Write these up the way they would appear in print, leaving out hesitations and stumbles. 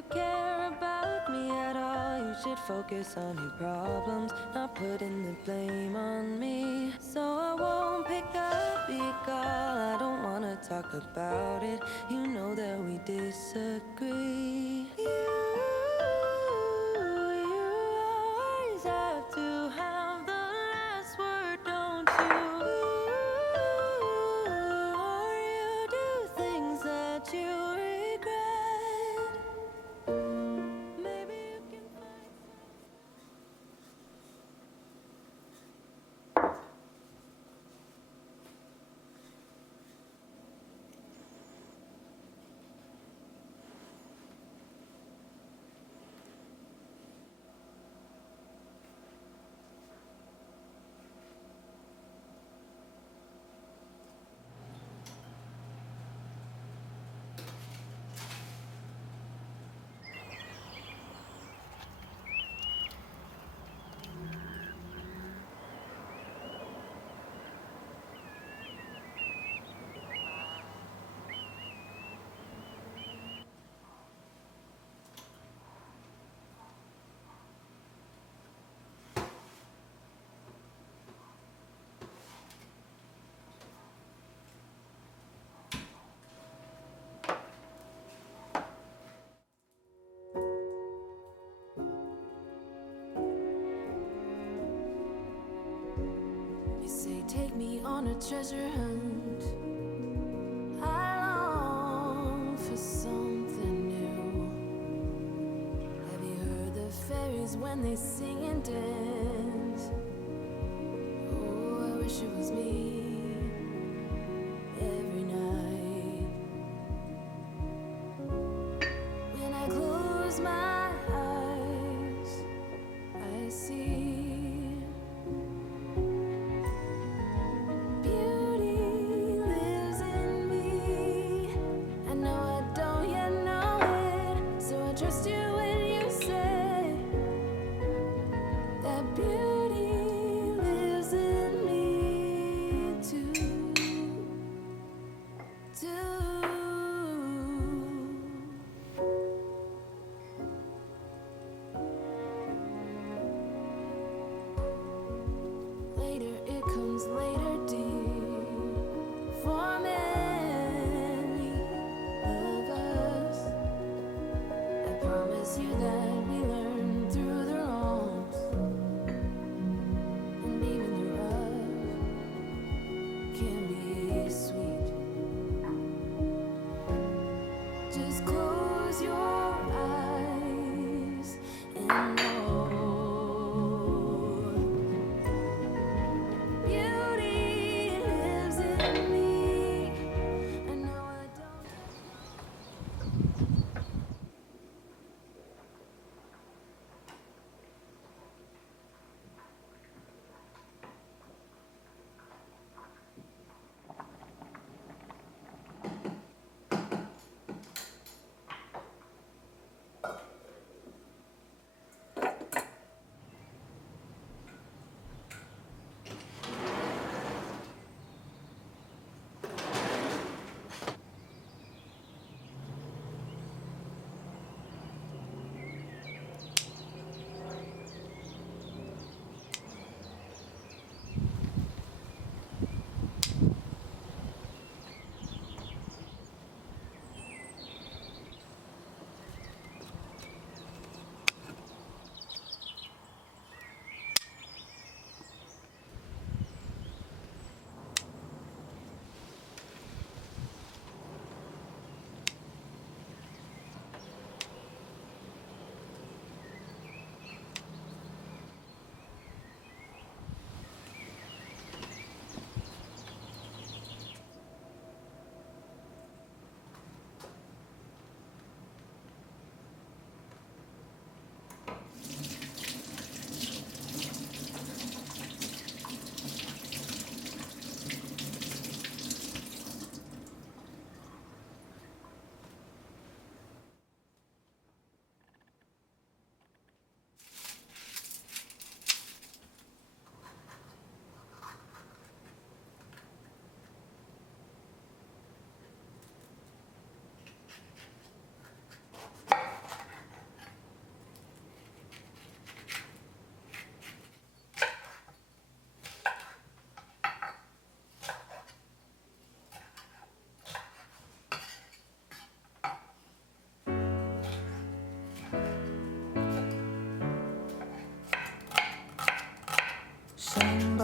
you care about me at all, you should focus on your problems, not putting the blame on me. So I won't pick up your call, I don't wanna talk about it. You know that we disagree. You always have to have the last word, don't you? Or you do things that you regret. Maybe you can find You say take me on a treasure hunt. I long for something new. Have you heard the fairies when they sing and dance? Oh, I wish it was me every night. When I close my eyes, I see trust you when you say that beauty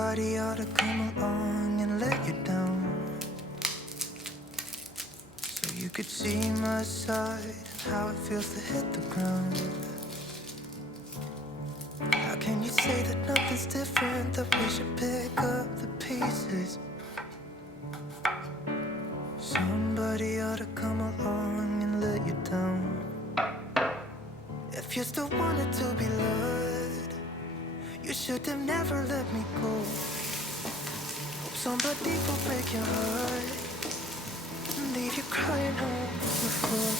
Somebody ought to come along and let you down, so you could see my side and how it feels to hit the ground. How can you say that nothing's different, that we should pick up the pieces? Somebody ought to come along and let you down. If you still wanted to be loved, you should have never let me go. Hope somebody will break your heart and leave you crying on the floor.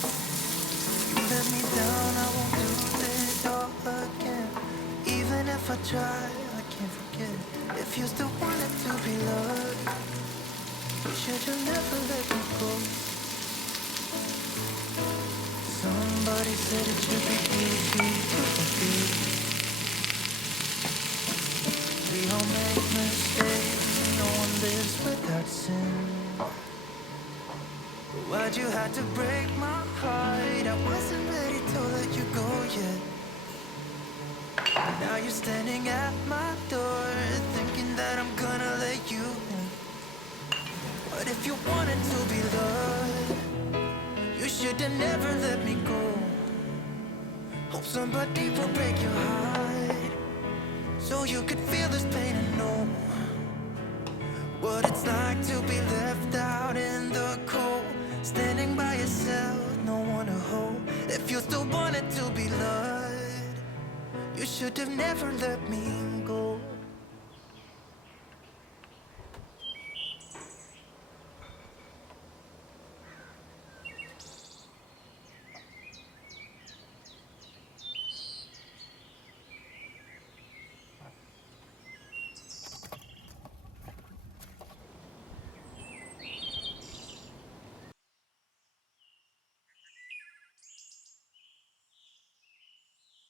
You let me down, I won't do this all again. Even if I try, I can't forget. If you still wanted to be loved, you should have never let me go. Somebody said it should be easy to forgive. We all make mistakes, no one lives without sin. But why'd you have to break my heart? I wasn't ready to let you go yet. Now you're standing at my door, thinking that I'm gonna let you in. But if you wanted to be loved, you should have never let me go. Hope somebody will break your heart, so you could feel this pain and know what it's like to be left out in the cold, standing by yourself, no one to hold. If you still wanted to be loved, you should have never let me go.